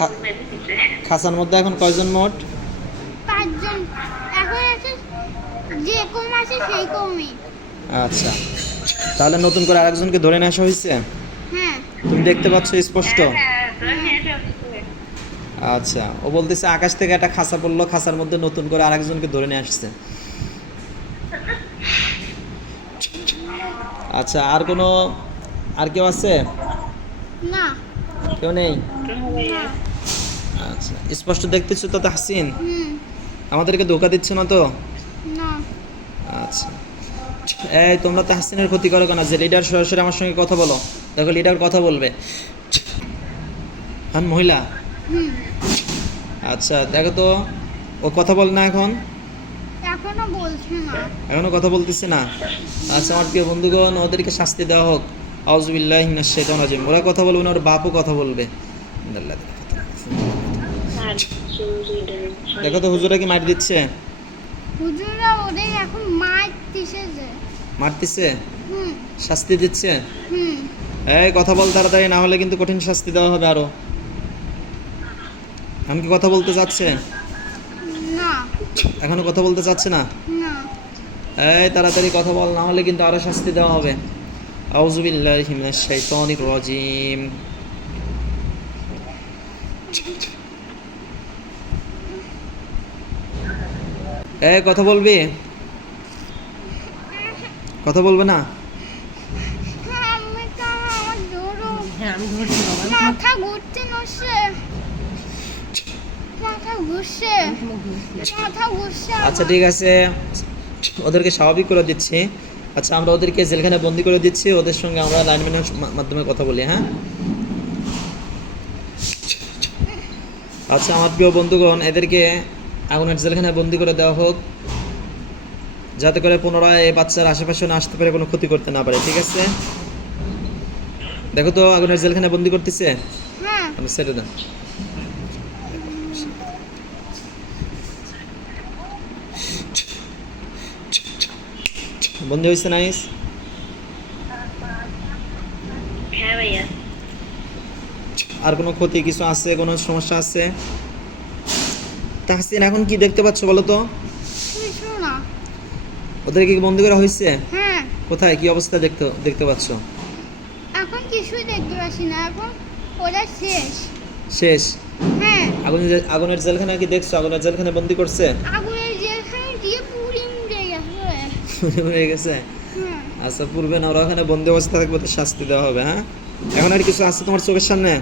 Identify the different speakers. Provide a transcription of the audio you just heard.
Speaker 1: খা- খাসার মধ্যে এখন কয়জন মোট?
Speaker 2: পাঁচজন। এখন আছে যে কম আছে সেই কমই।
Speaker 1: আচ্ছা। তাহলে নতুন করে আরেকজনকে ধরে নিয়ে আসা হয়েছে?
Speaker 2: হ্যাঁ।
Speaker 1: তুমি দেখতে পাচ্ছ স্পষ্ট?
Speaker 3: হ্যাঁ হচ্ছে।
Speaker 1: আচ্ছা। ও বলতেছে আকাশ থেকে একটা খাসা পড়ল খাসার মধ্যে নতুন করে আরেকজনকে ধরে নিয়ে আসছে। আচ্ছা আর কোনো আর কেউ আছে?
Speaker 2: না।
Speaker 1: কেউ নেই।
Speaker 2: না।
Speaker 1: আচ্ছা স্পষ্ট দেখতেছো তো হাসিন
Speaker 2: হুম।
Speaker 1: আমাদেরকে ধোকা দিচ্ছ না তো?
Speaker 2: না।
Speaker 1: আচ্ছা। এই তোমরা তো হাসিনের ক্ষতি করো কেন? যে লিডার সরাসরি আমার সঙ্গে কথা বলো। দেখো লিডার কথা বলবে। হ্যাঁ মহিলা? আচ্ছা দেখো তো ও কথা বল না এখন?
Speaker 2: এখনও বলছে না।
Speaker 1: এখনও কথা বলতেছে না? আচ্ছা আমার প্রিয় বন্ধুগণ ওদেরকে শাস্তি দেওয়া হোক। আউজবিল্লাহ শেতন আজিম ওরা কথা বলবে না ওর বাপও কথা বলবে। আল্লাহ দেখো তো হুজুরা কি মার দিচ্ছে?
Speaker 2: হুজুরা ওদের এখন মারতিছে যে।
Speaker 1: মারতেছে
Speaker 2: হুম।
Speaker 1: শাস্তি দিচ্ছে?
Speaker 2: হুম।
Speaker 1: এই কথা বল তাড়াতাড়ি না হলে কিন্তু কঠিন শাস্তি দেওয়া হবে আরও। আমি কি কথা বলতে চাচ্ছে
Speaker 2: না।
Speaker 1: এখনও কথা বলতে চাচ্ছে না?
Speaker 2: না।
Speaker 1: এই তাড়াতাড়ি কথা বল না হলে কিন্তু আরও শাস্তি দেওয়া হবে। আউজুবিল্লাহি মিনাশ শাইতানির রাজিম। এই কথা বলবি? কথা বলবে না?
Speaker 4: হ্যাঁ
Speaker 1: আচ্ছা ঠিক আছে। ওদেরকে স্বাভাবিক করে দিচ্ছি। আচ্ছা আমরা ওদেরকে জেলখানে বন্দি করে দিচ্ছি। ওদের সঙ্গে আমরা লাইনম্যানের মাধ্যমে কথা বলি হ্যাঁ? আচ্ছা আমার প্রিয় বন্ধুগণ এদেরকে আগুনের জেলখানায় বন্দি করে দেওয়া হোক যাতে করে পুনরায় এই বাচ্চার আশেপাশে না আসতে পারে কোনো ক্ষতি করতে না পারে ঠিক আছে? দেখো তো আগুনের জেলখানায় বন্দি করতেছে?
Speaker 2: হ্যাঁ।
Speaker 1: আমি ছেড়ে দেন বন্দি হয়েছে নাইস?
Speaker 3: হ্যাঁ
Speaker 1: আর কোনো ক্ষতি কিছু আছে কোনো সমস্যা আছে? তাহসিন এখন কি দেখতে পাচ্ছ বলো তো?
Speaker 2: কিছু
Speaker 1: ওদেরকে কি বন্দি করা হয়েছে?
Speaker 2: হ্যাঁ।
Speaker 1: কোথায়? কি অবস্থা দেখতে দেখতে পাচ্ছ?
Speaker 2: এখন কিছুই দেখতে পাচ্ছি না এখন ওরা শেষ।
Speaker 1: শেষ?
Speaker 2: হ্যাঁ।
Speaker 1: আগুনের আগুনের জেলখানা কি দেখছ? আগুনের জেলখানা বন্দি করছে?
Speaker 2: আগুনের যেখানে দিয়ে পুরি উড়ে গেছে
Speaker 1: হয়ে গেছে?
Speaker 2: হ্যাঁ।
Speaker 1: আচ্ছা পূর্বে না ওরা ওখানে বন্দি অবস্থা থাকবে তো শাস্তি দেওয়া হবে হ্যাঁ? এখন আর কিছু আছে তোমার চোখের সামনে?